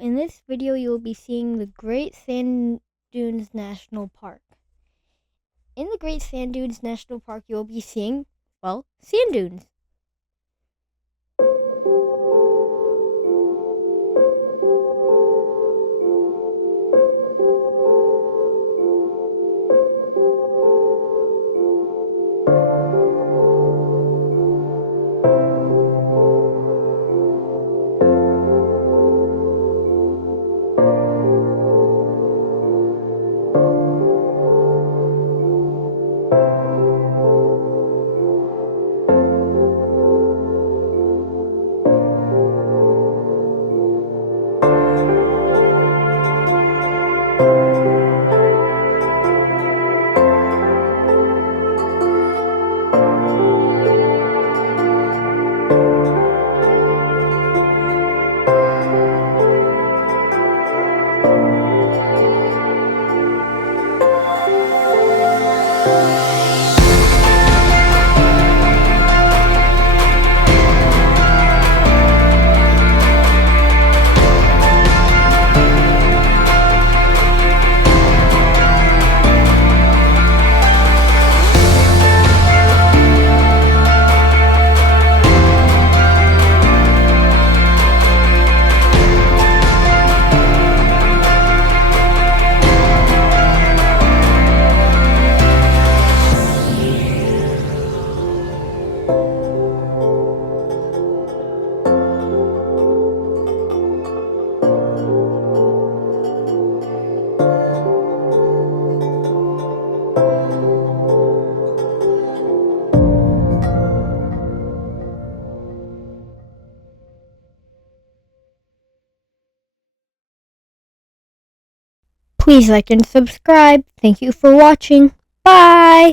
in this video you will be seeing the Great Sand Dunes National Park. In the Great Sand Dunes National Park you will be seeing, well, sand dunes. Please like and subscribe. Thank you for watching. Bye!